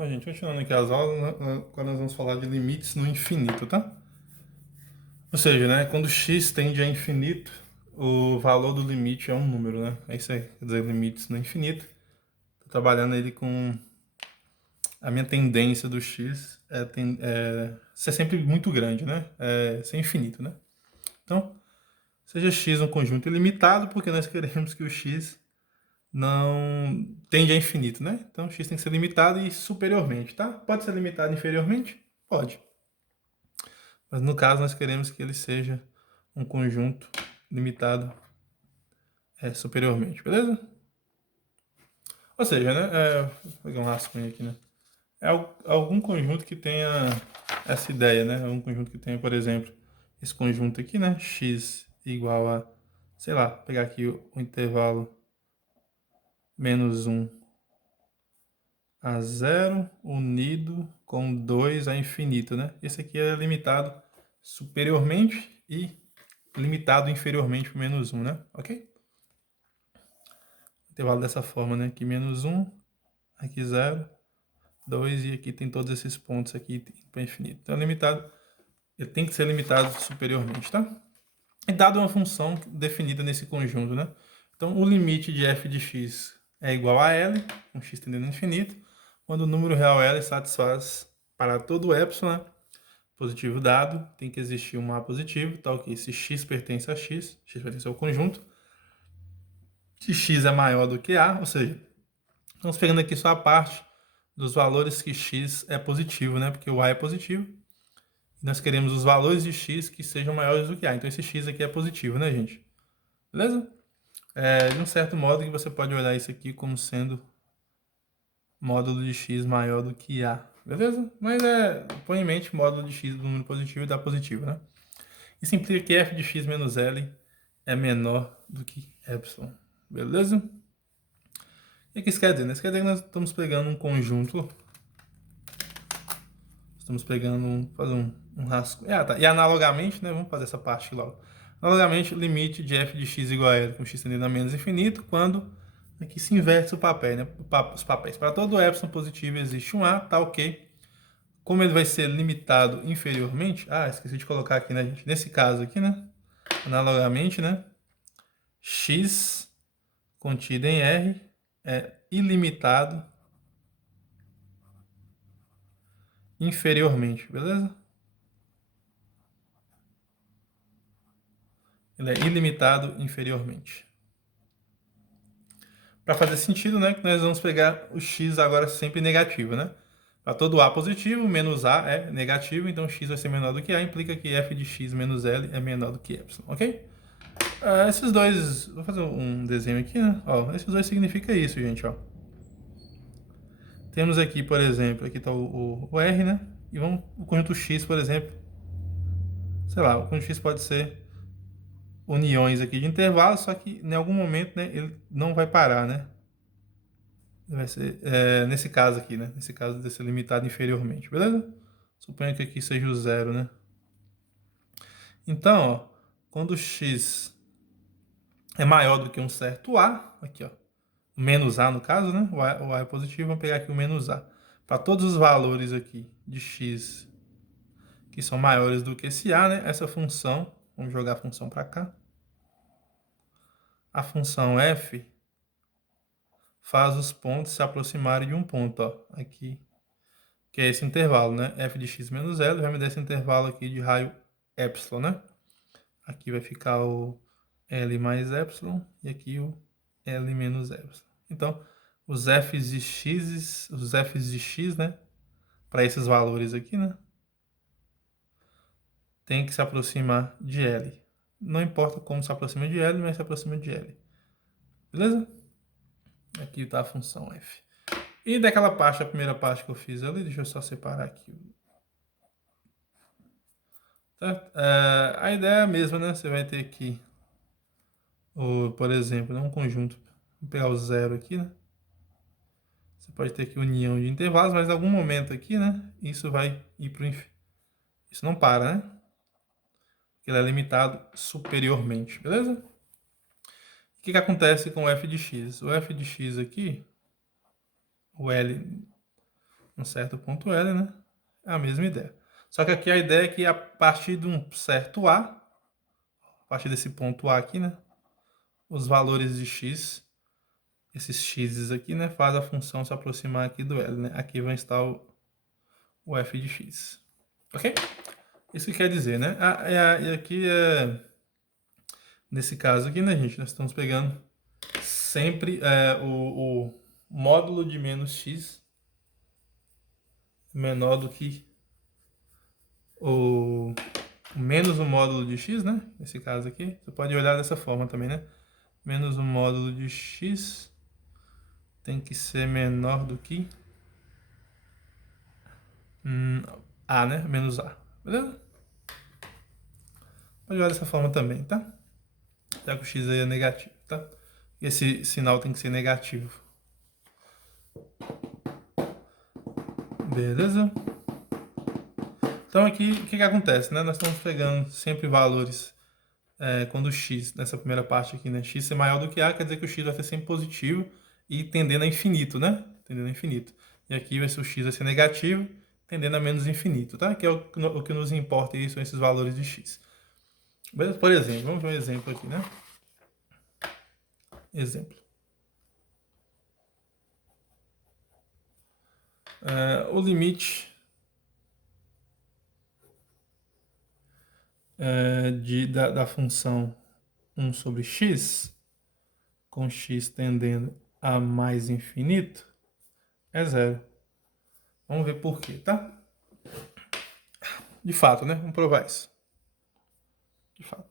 Bom, gente, continuando aqui as aulas, agora nós vamos falar de limites no infinito, tá? Ou seja, né, quando x tende a infinito, o valor do limite é um número, né? É isso aí, quer dizer, limites no infinito. Tô trabalhando ele com a minha tendência do x é ser sempre muito grande, né? É ser infinito, né? Então, seja x um conjunto ilimitado, porque nós queremos que o x não tende a infinito, né? Então, x tem que ser limitado e superiormente, tá? Pode ser limitado inferiormente? Pode. Mas no caso, nós queremos que ele seja um conjunto limitado superiormente, beleza? Ou seja, né? Vou pegar um rascunho aqui, né? É algum conjunto que tenha essa ideia, né? Algum conjunto que tenha, por exemplo, esse conjunto aqui, né? X igual a, sei lá, pegar aqui o intervalo menos 1 a 0 unido com 2 a infinito, né? Esse aqui é limitado superiormente e limitado inferiormente por menos 1, né? Ok? Intervalo dessa forma, né? Aqui menos 1, aqui 0, 2 e aqui tem todos esses pontos aqui para infinito. Então, limitado, ele tem que ser limitado superiormente, tá? E dado uma função definida nesse conjunto, né? Então, o limite de f de x é igual a L, com x tendendo ao infinito, quando o número real L satisfaz para todo epsilon, né? Positivo dado, tem que existir um A positivo, tal que se x pertence a x pertence ao conjunto, se x é maior do que A, ou seja, estamos pegando aqui só a parte dos valores que x é positivo, né? Porque o A é positivo. E nós queremos os valores de x que sejam maiores do que A. Então esse x aqui é positivo, né, gente? Beleza? De um certo modo que você pode olhar isso aqui como sendo módulo de x maior do que A. Beleza? Mas põe em mente módulo de x do número positivo e dá positivo, né? Isso implica que f de x menos L é menor do que epsilon. Beleza? O que isso quer dizer? Isso quer dizer que nós estamos pegando um conjunto. Estamos pegando, fazer um rascunho. Tá. E analogamente, né? Vamos fazer essa parte logo. Analogamente, o limite de f de x igual a L com x tendendo a menos infinito, quando aqui se inverte o papel, né? Os papéis. Para todo epsilon positivo existe um A, tá ok. Como ele vai ser limitado inferiormente, esqueci de colocar aqui, né, gente? Nesse caso aqui, né? Analogamente, né? X contido em R é ilimitado inferiormente, beleza? Ele é ilimitado inferiormente. Para fazer sentido, né, que nós vamos pegar o x agora sempre negativo, né? Para todo A positivo, menos A é negativo, então x vai ser menor do que A, implica que f de x menos L é menor do que epsilon, ok? Esses dois, vou fazer um desenho aqui, né? Ó, esses dois significam isso, gente, ó. Temos aqui, por exemplo, aqui está o R, né? E o conjunto X, por exemplo. Sei lá, o conjunto X pode ser uniões aqui de intervalo, só que em algum momento, né, ele não vai parar, né? Vai ser nesse caso aqui, né? Nesse caso desse limitado inferiormente, beleza? Suponha que aqui seja o zero, né? Então, ó, quando x é maior do que um certo A, aqui, ó, menos A no caso, né? O A é positivo, vamos pegar aqui o menos A. Para todos os valores aqui de x que são maiores do que esse A, né? Essa função, vamos jogar a função para cá. A função f faz os pontos se aproximarem de um ponto, ó, aqui, que é esse intervalo, né? F de x menos L vai me dar esse intervalo aqui de raio epsilon, né? Aqui vai ficar o L mais epsilon e aqui o L menos epsilon. Então, os f's de x, né? Para esses valores aqui, né? Tem que se aproximar de L. Não importa como se aproxima de L, mas se aproxima de L. Beleza? Aqui está a função f. E daquela parte, a primeira parte que eu fiz ali, deixa eu só separar aqui. Tá? A ideia é a mesma, né? Você vai ter aqui, por exemplo, um conjunto. Vou pegar o zero aqui, né? Você pode ter aqui união de intervalos, mas em algum momento aqui, né? Isso vai ir para o infinito. Isso não para, né? Porque ele é limitado superiormente, beleza? O que acontece com o f de x? O f de x aqui, o L um certo ponto L, né? É a mesma ideia. Só que aqui a ideia é que a partir de um certo A partir desse ponto A aqui, né? Os valores de x, esses x's aqui, né? Faz a função se aproximar aqui do L, né? Aqui vai estar o f de x. Ok? Isso que quer dizer, né? E aqui nesse caso aqui, né, gente? Nós estamos pegando sempre o módulo de menos x menor do que o menos o módulo de x, né? Nesse caso aqui. Você pode olhar dessa forma também, né? Menos o módulo de x tem que ser menor do que A, né? Menos A. Beleza? Pode olhar dessa forma também, tá? Já que o x aí é negativo, tá? E esse sinal tem que ser negativo. Beleza? Então aqui, o que acontece, né? Nós estamos pegando sempre valores quando o x, nessa primeira parte aqui, né? X é maior do que A, quer dizer que o x vai ser sempre positivo e tendendo a infinito, né? Tendendo a infinito. E aqui vai ser o x vai ser negativo, tendendo a menos infinito, tá? Que é o que nos importa aí, são esses valores de x. Beleza? Por exemplo, vamos ver um exemplo aqui, né? Exemplo. O limite da função 1 sobre x, com x tendendo a mais infinito, é zero. Vamos ver por quê, tá? De fato, né? Vamos provar isso. De fato.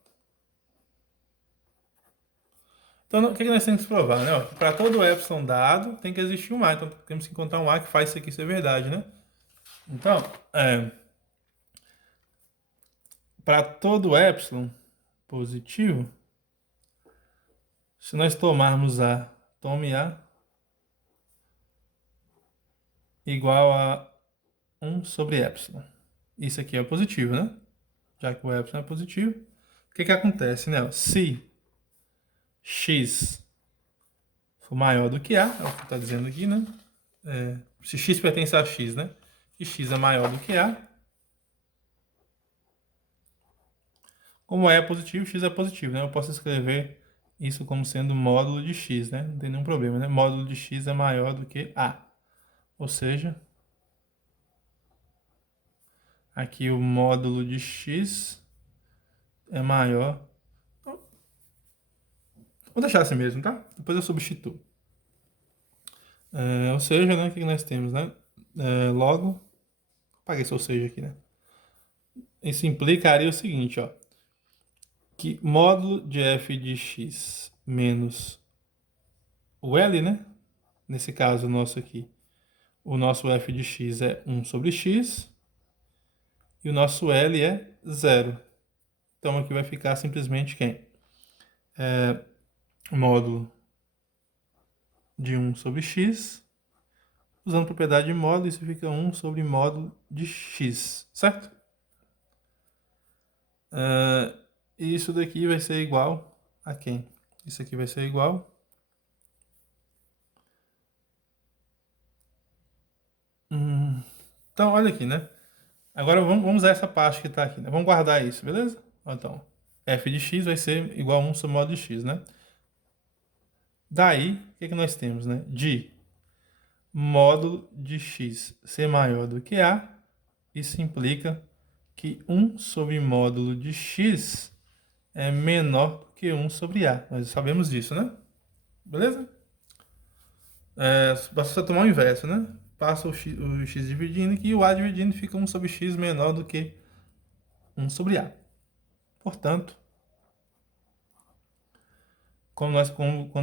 Então, o que nós temos que provar, né? Para todo epsilon dado, tem que existir um A. Então, temos que encontrar um A que faz isso aqui ser verdade, né? Então, para todo epsilon positivo, se nós tomarmos A, tome A igual a 1 sobre epsilon. Isso aqui é positivo, né? Já que o epsilon é positivo. O que acontece, né? Se x for maior do que A, é o que está dizendo aqui, né? Se x pertence a x, né? E x é maior do que A. Como é positivo, x é positivo, né? Eu posso escrever isso como sendo módulo de x, né? Não tem nenhum problema, né? Módulo de x é maior do que A. Ou seja, aqui o módulo de x é maior. Vou deixar assim mesmo, tá? Depois eu substituo. Ou seja, né? O que nós temos, né? Logo, apaguei esse ou seja aqui, né? Isso implicaria o seguinte, ó. Que módulo de f de x menos o L, né? Nesse caso nosso aqui, o nosso f de x é 1 sobre x e o nosso L é 0. Então aqui vai ficar simplesmente quem? Módulo de 1 sobre x. Usando propriedade de módulo, isso fica 1 sobre módulo de x, certo? E isso daqui vai ser igual a quem? Isso aqui vai ser igual Então, olha aqui, né? Agora vamos usar essa parte que está aqui, né? Vamos guardar isso, beleza? Então, f de x vai ser igual a 1 sobre módulo de x, né? Daí, o que nós temos, né? De módulo de x ser maior do que A, isso implica que 1 sobre módulo de x é menor do que 1 sobre A. Nós sabemos disso, né? Beleza? Basta você tomar o inverso, né? Passa o x dividindo aqui e o A dividindo fica 1 sobre x menor do que 1 sobre A. Portanto, quando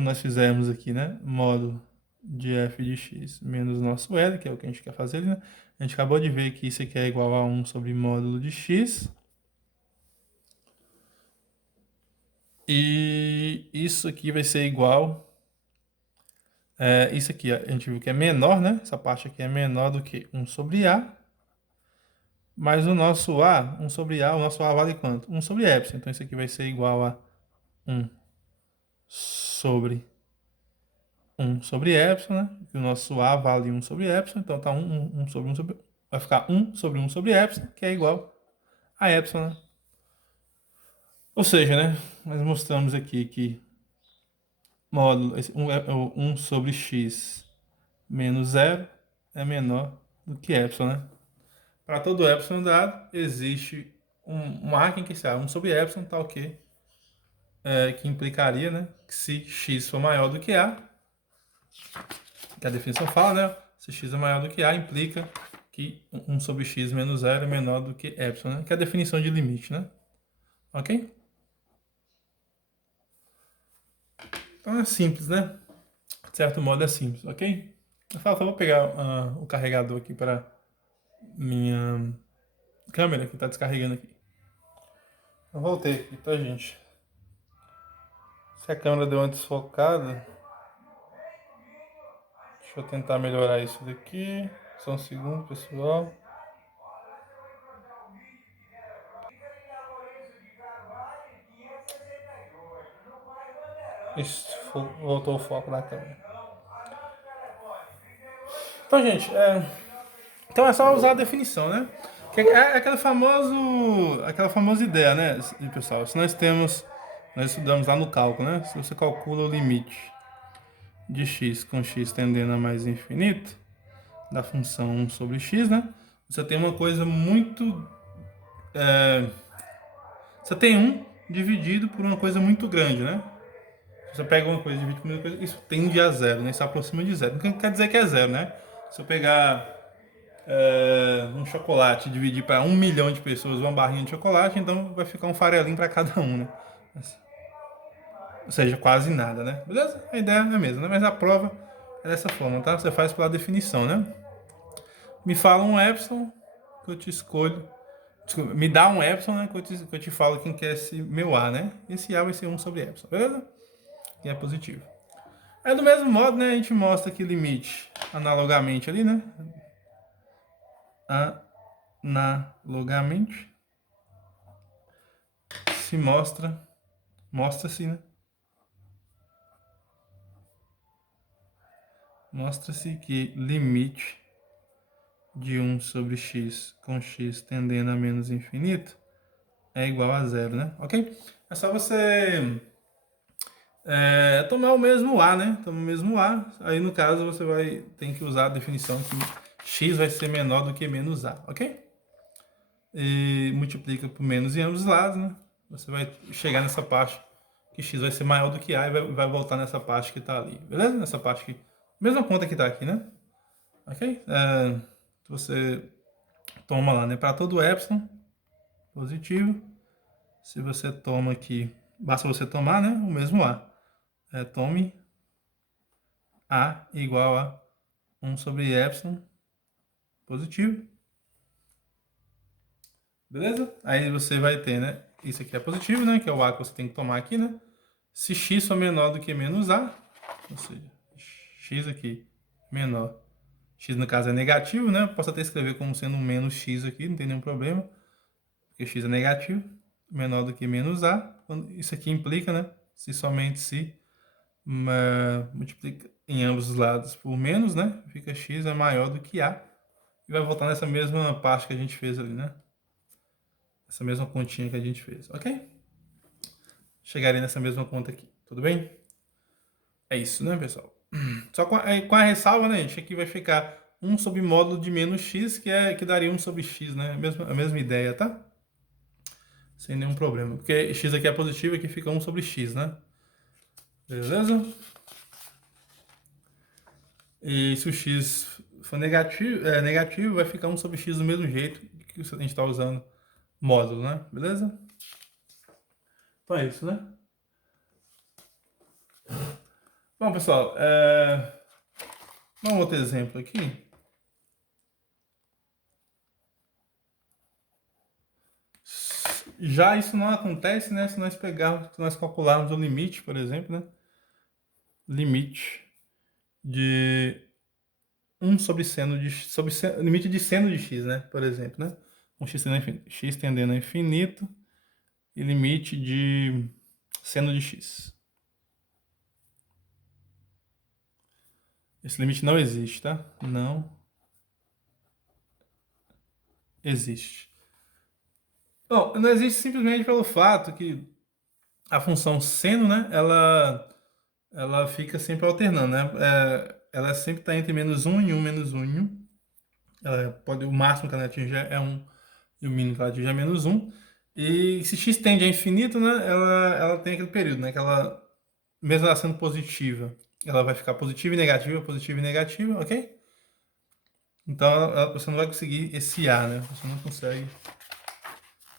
nós fizermos aqui, né? Módulo de f de x menos nosso L, que é o que a gente quer fazer ali, né? A gente acabou de ver que isso aqui é igual a 1 sobre módulo de x. E isso aqui vai ser igual... isso aqui, a gente viu que é menor, né? Essa parte aqui é menor do que 1 sobre A. Mas o nosso A, 1 sobre A, o nosso A vale quanto? 1 sobre epsilon. Então isso aqui vai ser igual a 1 sobre 1 sobre epsilon, né? Que o nosso A vale 1 sobre epsilon, então tá 1 sobre 1 sobre... Vai ficar 1 sobre 1 sobre epsilon, que é igual a epsilon, né? Ou seja, né? Nós mostramos aqui que módulo 1 sobre x menos 0 é menor do que epsilon, né? Para todo epsilon dado, existe um margem que se 1 sobre epsilon, tal que implicaria, né, que se x for maior do que a definição fala, né, se x é maior do que a, implica que 1 sobre x menos 0 é menor do que epsilon, né, que é a definição de limite, né? Ok? Então é simples, né? De certo modo é simples, ok? Eu só vou pegar o carregador aqui para minha câmera que está descarregando aqui. Eu voltei aqui, tá, gente? Se a câmera deu uma desfocada, deixa eu tentar melhorar isso daqui. Só um segundo, pessoal. Isso, voltou o foco da câmera. Então, gente, então é só usar a definição, né? Que é aquela famosa ideia, né, pessoal? Se nós estudamos lá no cálculo, né? Se você calcula o limite de x com x tendendo a mais infinito, da função 1 sobre x, né? Você tem uma coisa muito... você tem 1 dividido por uma coisa muito grande, né? Se você pega uma coisa e divide por uma coisa, isso tende a zero, né? Isso aproxima de zero. Não quer dizer que é zero, né? Se eu pegar um chocolate e dividir para 1 milhão de pessoas uma barrinha de chocolate, então vai ficar um farelinho para cada um, né? Ou seja, quase nada, né? Beleza? A ideia é a mesma, né? Mas a prova é dessa forma, tá? Você faz pela definição, né? Me fala um epsilon que eu te escolho. Desculpa, me dá um epsilon, né? Que eu te falo quem que é esse meu A, né? Esse A vai ser 1 sobre epsilon, beleza? Que é positivo. É do mesmo modo, né? A gente mostra aqui limite analogamente ali, né? Analogamente se mostra-se, né? Mostra-se que limite de 1 sobre x com x tendendo a menos infinito é igual a zero, né? Ok? É só você tomar o mesmo A, né? Tomar o mesmo A. Aí, no caso, você vai ter que usar a definição que x vai ser menor do que menos A, ok? E multiplica por menos em ambos os lados, né? Você vai chegar nessa parte que x vai ser maior do que A e vai voltar nessa parte que está ali, beleza? Nessa parte aqui. Mesma conta que está aqui, né? Ok? Você toma lá, né? Para todo epsilon positivo, se você toma aqui, basta você tomar, né? O mesmo A. Tome A igual a 1 sobre epsilon positivo. Beleza? Aí você vai ter, né? Isso aqui é positivo, né? Que é o A que você tem que tomar aqui, né? Se x for menor do que menos A, ou seja, x aqui menor. X no caso é negativo, né? Posso até escrever como sendo um menos x aqui, não tem nenhum problema. Porque x é negativo, menor do que menos A. Isso aqui implica, né? Se somente se multiplica em ambos os lados por menos, né? Fica x é maior do que A. E vai voltar nessa mesma parte que a gente fez ali, né? Essa mesma continha que a gente fez, ok? Chegarei nessa mesma conta aqui, tudo bem? É isso, né, pessoal? Só com a ressalva, né, gente? Aqui vai ficar 1 sobre módulo de menos x, que daria 1 sobre x, né? A mesma ideia, tá? Sem nenhum problema. Porque x aqui é positivo e aqui fica 1 sobre x, né? Beleza? E se o x for negativo, vai ficar 1 sobre x do mesmo jeito que a gente está usando módulo, né? Beleza? Então é isso, né? Bom, pessoal, um outro exemplo aqui. Já isso não acontece, né? Se nós calcularmos o limite, por exemplo, né? Limite de 1 sobre seno de limite de seno de x, né? Por exemplo, né? X tendendo a infinito e limite de seno de x. Esse limite não existe, tá? Não existe. Bom, não existe simplesmente pelo fato que a função seno, né, ela fica sempre alternando, né? Ela sempre está entre -1 e 1, -1 e 1. O máximo que ela atinge é 1 e o mínimo que ela atinge é -1. E se x tende a infinito, né, ela tem aquele período, né, que ela, mesmo ela sendo positiva, ela vai ficar positiva e negativa, ok? Então você não vai conseguir esse A, né? Você não consegue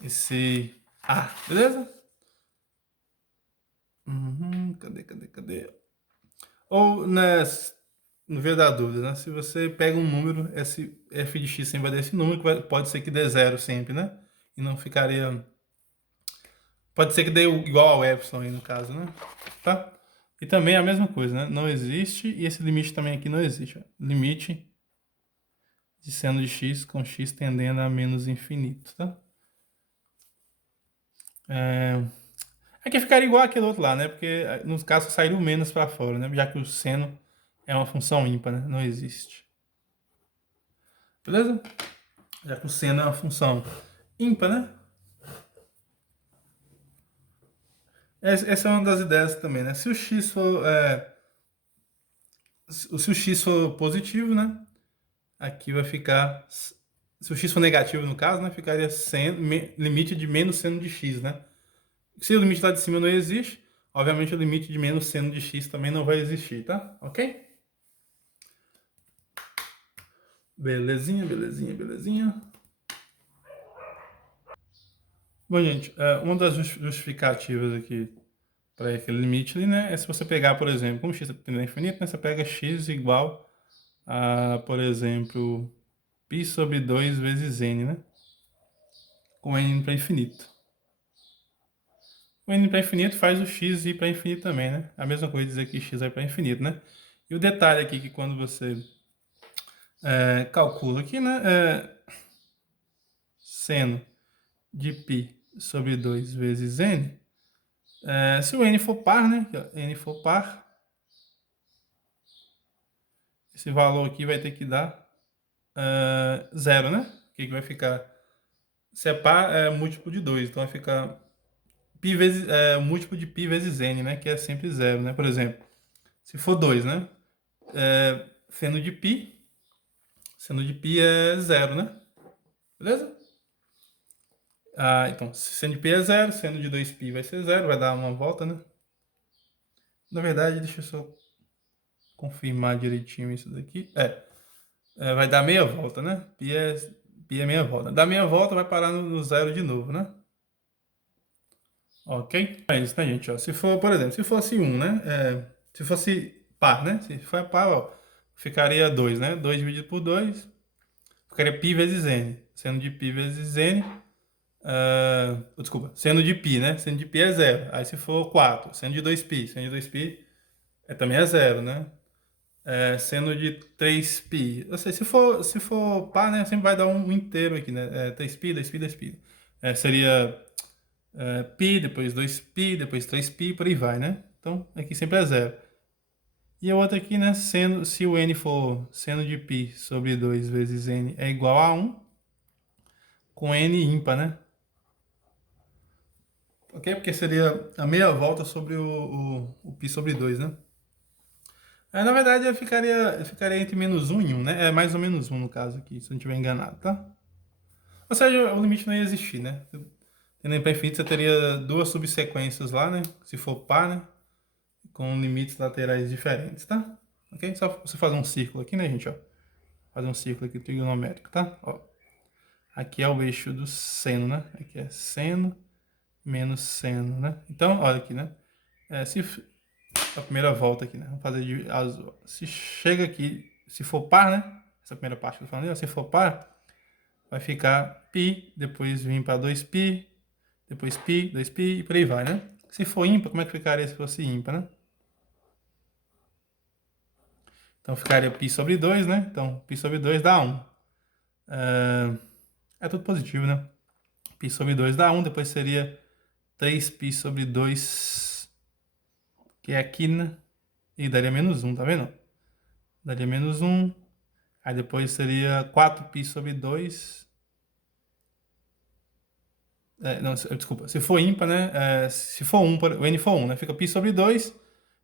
esse A, beleza? Cadê? Ou, né, no ver da dúvida, né? Se você pega um número, esse f de x sempre vai dar esse número, que pode ser que dê zero sempre, né? E não ficaria... Pode ser que dê igual ao epsilon aí, no caso, né? Tá? E também a mesma coisa, né? Não existe, e esse limite também aqui não existe. Ó. Limite de seno de x com x tendendo a menos infinito, tá? Aqui ficaria igual aquele outro lá, né? Porque no caso sairia o menos para fora, né? Já que o seno é uma função ímpar, né? Não existe. Beleza? Já que o seno é uma função ímpar, né? Essa é uma das ideias também, né? Se o x for, se o x for positivo, né? Aqui vai ficar... Se o x for negativo, no caso, né? Ficaria limite de menos seno de x, né? Se o limite lá de cima não existe, obviamente o limite de menos seno de x também não vai existir, tá? Ok? Belezinha. Bom, gente, uma das justificativas aqui para aquele limite ali, né, é se você pegar, por exemplo, como x tende a infinito, né, você pega x igual a, por exemplo, π sobre 2 vezes n, né, com n para infinito. O n para infinito faz o x ir para infinito também, né? A mesma coisa dizer que x vai para infinito, né? E o detalhe aqui que quando você calcula aqui, né, seno de π sobre 2 vezes n, se o n for par, né, n for par, esse valor aqui vai ter que dar zero, né? O que vai ficar? Se é par, é múltiplo de 2, então vai ficar π vezes, múltiplo de π vezes n, né? Que é sempre zero, né? Por exemplo, se for 2, né? Seno de π é zero, né? Beleza? Então, seno de π é zero, seno de 2π vai ser zero, vai dar uma volta, né? Na verdade, deixa eu só confirmar direitinho isso daqui. Vai dar meia volta, né? π é meia volta. Dá meia volta, vai parar no zero de novo, né? Ok? É isso, né, gente? Ó, se for, por exemplo, se fosse 1, né? Se fosse par, né? Se for par, ó, ficaria 2, né? 2 dividido por 2, ficaria π vezes n. Seno de π vezes n, desculpa, seno de π, né? Seno de π é zero. Aí se for 4, seno de 2π. Seno de 2π também é zero, né? Seno de 3π. Ou seja, se for par, né? Sempre vai dar um inteiro aqui, né? 3π, 2π, 2π. Seria π, depois 2π, depois 3π, por aí vai, né? Então, aqui sempre é zero. E a outra aqui, né? Se o n for seno de π sobre 2 vezes n é igual a 1, com n ímpar, né? Ok? Porque seria a meia volta sobre o π sobre 2, né? Na verdade, eu ficaria entre -1 e 1, né? É mais ou menos 1 no caso aqui, se eu não estiver enganado, tá? Ou seja, o limite não ia existir, né? Tendo para infinito, você teria duas subsequências lá, né? Se for par, né? Com limites laterais diferentes, tá? Ok? Só você fazer um círculo aqui, né, gente? Ó. Fazer um círculo aqui trigonométrico, tá? Ó. Aqui é o eixo do seno, né? Aqui é seno menos seno, né? Então, olha aqui, né? Se a primeira volta aqui, né? Vamos fazer de azul. Se chega aqui, se for par, né? Essa primeira parte que eu tô falando, se for par, vai ficar π, depois vir para 2π, depois π, 2π e por aí vai, né? Se for ímpar, como é que ficaria se fosse ímpar, né? Então ficaria π sobre 2, né? Então π sobre 2 dá 1. É tudo positivo, né? Π sobre 2 dá 1, depois seria 3π sobre 2, que é aqui, né? E daria -1, tá vendo? daria menos 1. Aí depois seria 4π sobre 2. Não, desculpa, se for ímpar, né? Se for 1, o n for 1, né? Fica π sobre 2.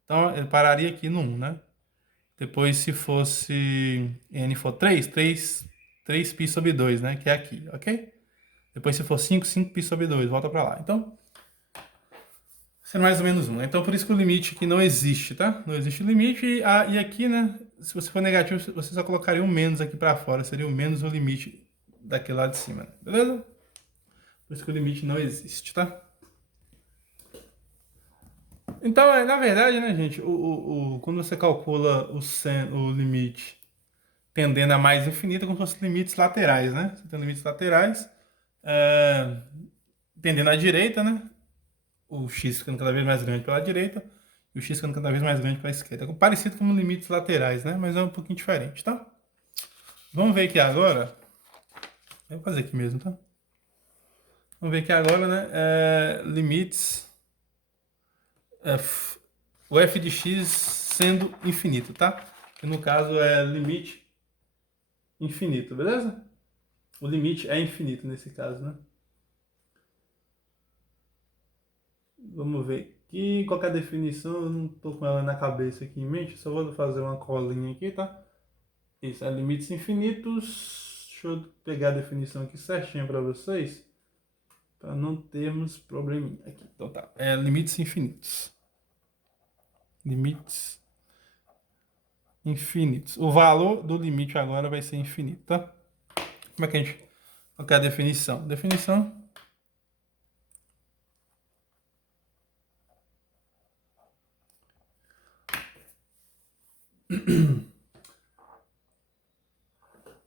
Então ele pararia aqui no 1, né? Depois, se fosse n for 3, 3π sobre 2, né? Que é aqui, ok? Depois, se for 5, 5π sobre 2, volta para lá. Então, sendo mais ou menos 1. Então, por isso que o limite aqui não existe, tá? Não existe limite. E aqui, né? Se você for negativo, você só colocaria um menos aqui para fora. Seria o menos o limite daquele lado de cima, né? Beleza? Por isso que o limite não existe, tá? Então, na verdade, né, gente, quando você calcula o limite tendendo a mais infinito, é como se fossem limites laterais, né? Você tem limites laterais, tendendo à direita, né? O x ficando cada vez mais grande pela direita e o x ficando cada vez mais grande pela esquerda. É parecido com limites laterais, né? Mas é um pouquinho diferente, tá? Vamos ver aqui agora. Eu vou fazer aqui mesmo, tá? Vamos ver aqui agora, né? Limites. O f de x sendo infinito, tá? Que no caso é limite infinito, beleza? O limite é infinito nesse caso, né? Vamos ver aqui qual que é a definição. Eu não tô com ela na cabeça aqui em mente. Só vou fazer uma colinha aqui, tá? Isso é limites infinitos. Deixa eu pegar a definição aqui certinha para vocês, para não termos probleminha aqui. Então tá. Limites infinitos. Limites infinitos. O valor do limite agora vai ser infinito, tá? Como é que a gente... Qual que é a definição? Definição...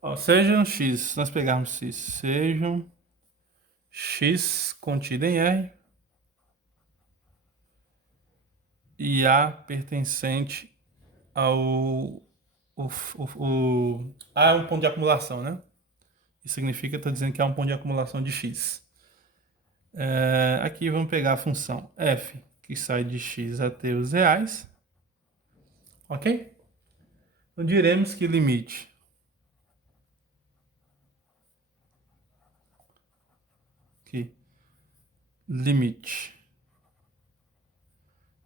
Ó, sejam x, se nós pegarmos x, sejam x contido em R e A pertencente ao... A é um ponto de acumulação, né? Isso significa, estou dizendo que é um ponto de acumulação de x. Aqui vamos pegar a função f, que sai de x até os reais. Ok? Então diremos que limite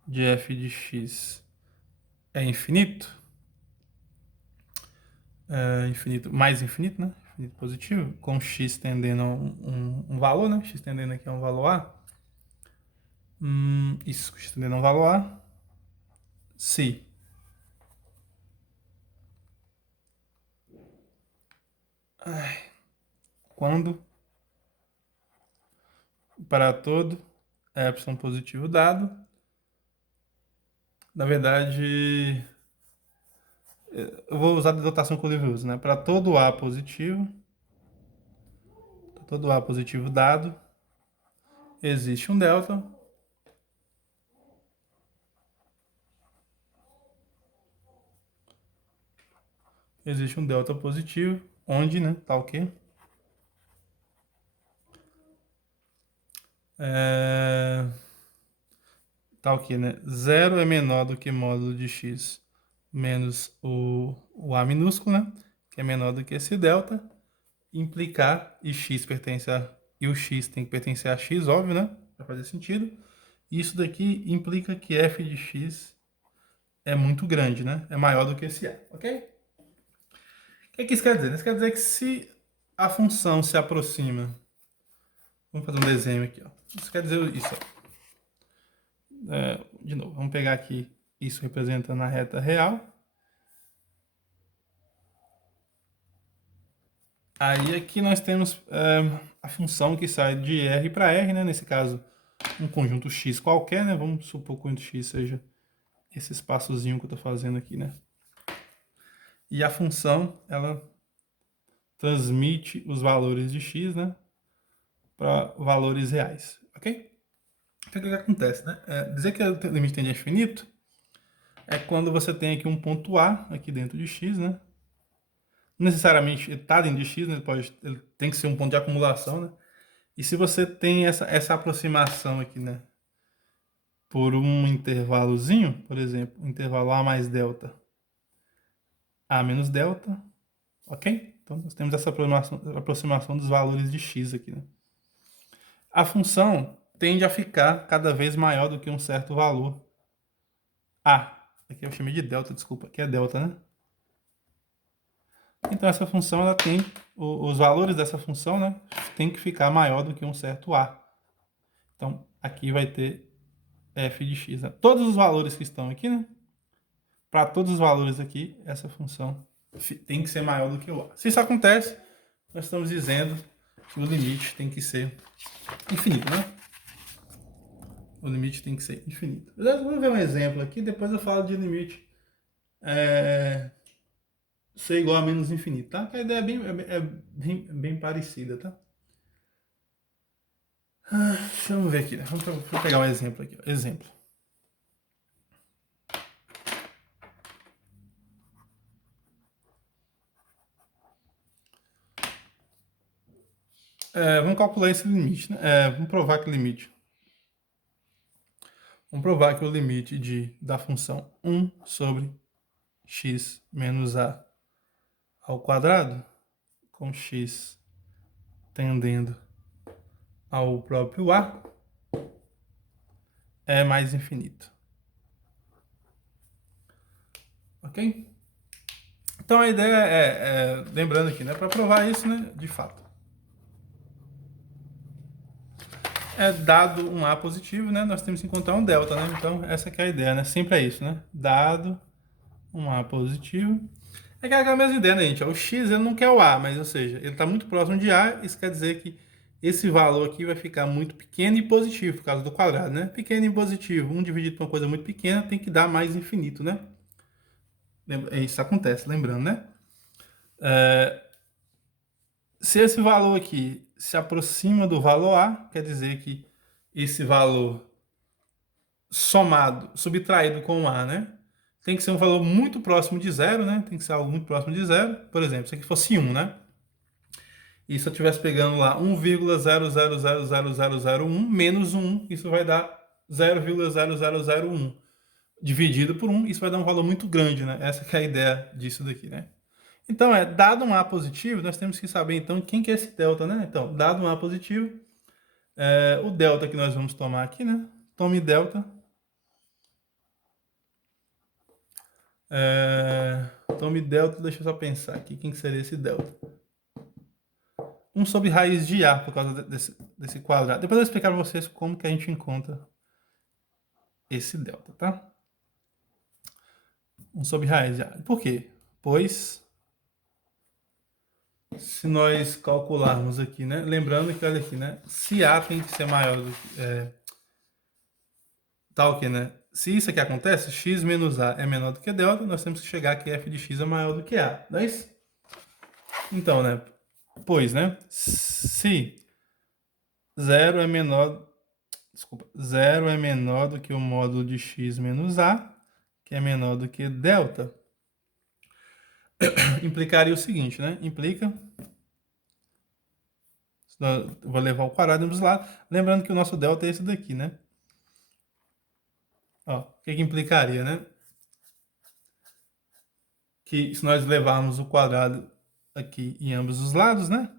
de f de x é infinito. Infinito, mais infinito, né? Infinito positivo, com x tendendo a um valor, né? X tendendo aqui a um valor A. Isso, x tendendo a um valor A. Se quando para todo epsilon positivo dado, na verdade, eu vou usar a denotação que o livro usa, né? Para todo A positivo, dado, existe um delta positivo, onde, né, tá o quê? Tá o quê, né? 0 é menor do que módulo de x menos o A minúsculo, né? Que é menor do que esse delta, implicar, e x pertence a... E o x tem que pertencer a x, óbvio, né? Para fazer sentido. Isso daqui implica que f de x é muito grande, né? É maior do que esse A, ok? O que isso quer dizer? Isso quer dizer que se a função se aproxima... Vamos fazer um desenho aqui, ó. Isso quer dizer isso, ó. De novo, vamos pegar aqui, isso representando a reta real. Aí aqui nós temos a função que sai de R para R, né? Nesse caso, um conjunto X qualquer, né? Vamos supor que o conjunto X seja esse espaçozinho que eu estou fazendo aqui, né? E a função, ela transmite os valores de X, né? Para valores reais, ok? Então, o que acontece, né? Dizer que o limite tende a infinito é quando você tem aqui um ponto A aqui dentro de X, né? Não necessariamente ele está dentro de X, né? Ele tem que ser um ponto de acumulação, né? E se você tem essa aproximação aqui, né? Por um intervalozinho, por exemplo, um intervalo A mais delta, A menos delta, ok? Então, nós temos essa aproximação dos valores de x aqui, né? A função tende a ficar cada vez maior do que um certo valor. Aqui eu chamei de delta, desculpa, aqui é delta, né? Então, essa função, ela tem, os valores dessa função, né, tem que ficar maior do que um certo a. Então, aqui vai ter f de x, né? Todos os valores que estão aqui, né? Para todos os valores aqui, essa função tem que ser maior do que o a. Se isso acontece, nós estamos dizendo que o limite tem que ser infinito, né? O limite tem que ser infinito. Vamos ver um exemplo aqui, depois eu falo de limite ser igual a menos infinito, tá? Que a ideia é bem parecida, tá? Vamos ver aqui, né? Vamos pegar um exemplo aqui. Exemplo. Vamos calcular esse limite, né? Vamos provar que o limite. Vamos provar que o limite da função 1 sobre x menos a ao quadrado, com x tendendo ao próprio a, é mais infinito. Ok? Então a ideia lembrando aqui, né, para provar isso, né, de fato, dado um a positivo, né, nós temos que encontrar um delta, né? Então essa que é a ideia, né? Sempre é isso, né? Dado um a positivo, é aquela mesma ideia, né, gente? O x ele não quer o a, mas ou seja, ele está muito próximo de a, isso quer dizer que esse valor aqui vai ficar muito pequeno e positivo por causa do quadrado, né? Pequeno e positivo, 1 dividido por uma coisa muito pequena tem que dar mais infinito, né? Isso acontece, lembrando, né? Se esse valor aqui se aproxima do valor A, quer dizer que esse valor somado, subtraído com o A, né? Tem que ser um valor muito próximo de zero, né? Tem que ser algo muito próximo de zero. Por exemplo, se aqui fosse 1, né? E se eu estivesse pegando lá 1,000001 menos 1, isso vai dar 0,0001. Dividido por 1, isso vai dar um valor muito grande, né? Essa que é a ideia disso daqui, né? Então, dado um A positivo, nós temos que saber, então, quem que é esse delta, né? Então, dado um A positivo, o delta que nós vamos tomar aqui, né? Tome delta. Tome delta, deixa eu só pensar aqui, quem que seria esse delta? 1 sobre raiz de A, por causa desse quadrado. Depois eu vou explicar para vocês como que a gente encontra esse delta, tá? 1 sobre raiz de A. Por quê? Pois, se nós calcularmos aqui, né? Lembrando que, olha aqui, né? Se A tem que ser maior do que... tá ok, né? Se isso aqui acontece, x menos A é menor do que delta, nós temos que chegar que f de x é maior do que A, não é isso? Então, né? Pois, né? Se 0 é menor... Desculpa. 0 é menor do que o módulo de x menos A, que é menor do que delta, implicaria o seguinte, né? Implica... Vou levar o quadrado dos lados. Lembrando que o nosso delta é esse daqui, né? Ó, o que implicaria, né? Que se nós levarmos o quadrado aqui em ambos os lados, né?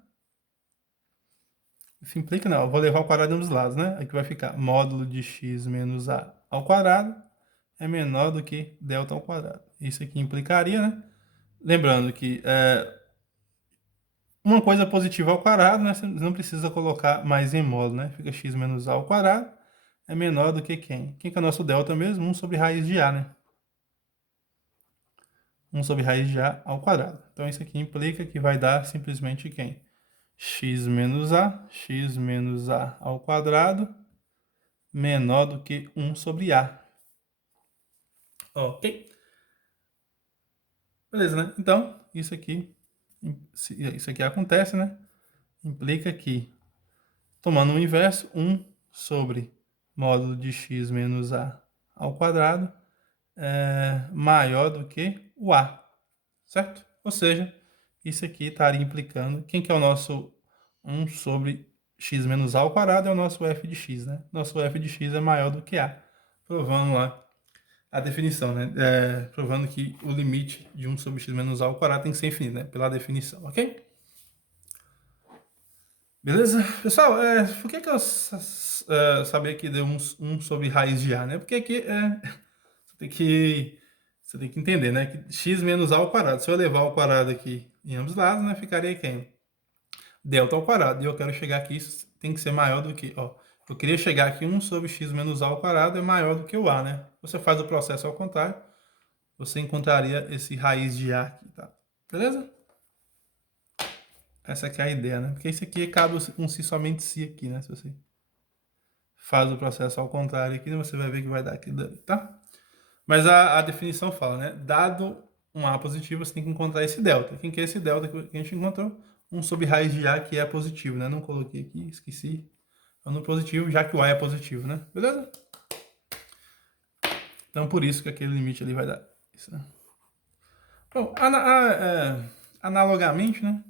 Isso implica, não, eu vou levar o quadrado em ambos os lados, né? Aqui vai ficar módulo de x menos a ao quadrado é menor do que delta ao quadrado. Isso aqui implicaria, né? Lembrando que uma coisa positiva ao quadrado, né? Você não precisa colocar mais em módulo, né? Fica x menos a ao quadrado é menor do que quem? Quem que é o nosso delta mesmo? 1 sobre raiz de a, né? 1 sobre raiz de a ao quadrado. Então, isso aqui implica que vai dar simplesmente quem? X menos a ao quadrado menor do que 1 sobre a. Ok? Beleza, né? Então, isso aqui acontece, né? Implica que, tomando o inverso, 1 sobre módulo de x menos a ao quadrado é maior do que o a, certo? Ou seja, isso aqui estaria implicando, quem que é o nosso 1 sobre x menos a ao quadrado? É o nosso f de x, né? Nosso f de x é maior do que a. Provando lá a definição, né? Provando que o limite de 1 sobre x menos a ao quadrado tem que ser infinito, né? Pela definição, ok? Beleza? Pessoal, por que eu sabia que deu 1 sobre raiz de a, né? Porque aqui você tem que entender, né? Que x menos a ao quadrado. Se eu levar ao quadrado aqui em ambos lados, né? Ficaria quem? Delta ao quadrado. E eu quero chegar aqui, isso tem que ser maior do que, ó. Eu queria chegar aqui 1 sobre x menos a ao quadrado é maior do que o a, né? Você faz o processo ao contrário, você encontraria esse raiz de a aqui, tá? Beleza? Essa aqui é a ideia, né? Porque isso aqui cabe um si somente si aqui, né? Se você faz o processo ao contrário aqui, você vai ver que vai dar aqui, tá? Mas a definição fala, né? Dado um a positivo, você tem que encontrar esse delta. Quem que é esse delta que a gente encontrou? 1 sobre raiz de a, que é positivo, né? Não coloquei aqui, esqueci. É no positivo, já que o a é positivo, né? Beleza? Então, por isso que aquele limite ali vai dar isso, né? Bom, analogamente, né?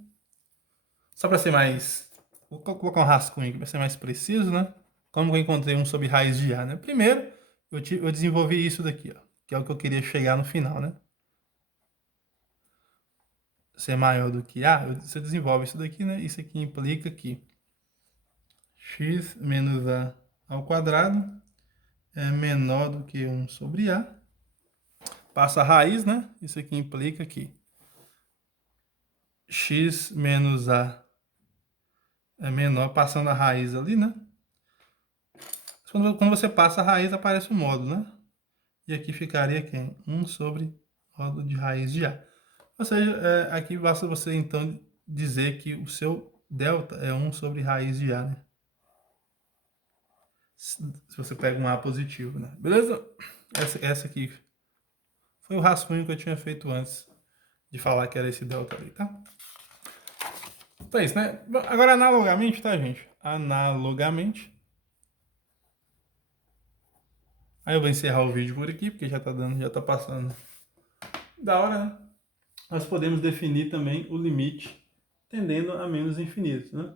Só para ser mais... Vou colocar um rascunho aqui para ser mais preciso, né? Como eu encontrei 1 sobre raiz de a, né? Primeiro, eu desenvolvi isso daqui, ó, que é o que eu queria chegar no final, né? Ser maior do que a, você desenvolve isso daqui, né? Isso aqui implica que x menos a ao quadrado é menor do que 1 sobre a. Passa a raiz, né? Isso aqui implica que x menos a é menor, passando a raiz ali, né? Quando você passa a raiz, aparece o módulo, né? E aqui ficaria quem? 1 sobre módulo de raiz de a. Ou seja, aqui basta você, então, dizer que o seu delta é 1 sobre raiz de a, né? Se você pega um a positivo, né? Beleza? Essa aqui foi o rascunho que eu tinha feito antes de falar que era esse delta ali, tá? Então é isso, né? Agora, analogamente, tá, gente? Analogamente. Aí eu vou encerrar o vídeo por aqui, porque já tá passando da hora, né? Nós podemos definir também o limite tendendo a menos infinito, né?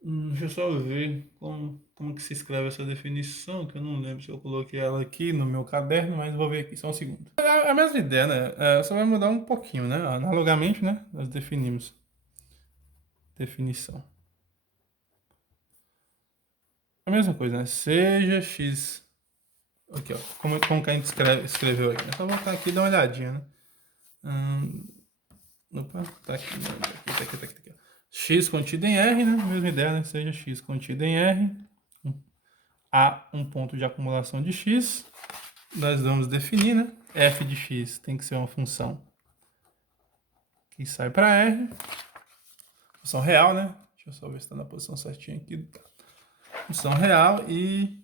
Deixa eu só ver como que se escreve essa definição, que eu não lembro se eu coloquei ela aqui no meu caderno, mas vou ver aqui, só um segundo. É a mesma ideia, né? Só vai mudar um pouquinho, né? Analogamente, né? Nós definimos definição. A mesma coisa, né? Seja x... Aqui, ó. Como que a gente escreveu aqui, né? Só voltar aqui e dar uma olhadinha, né? Opa, tá aqui, tá aqui. X contido em R, né? Mesma ideia, né? Seja x contido em R, há um ponto de acumulação de x. Nós vamos definir, né? F de x tem que ser uma função que sai para R. Função real, né? Deixa eu só ver se está na posição certinha aqui. Função real e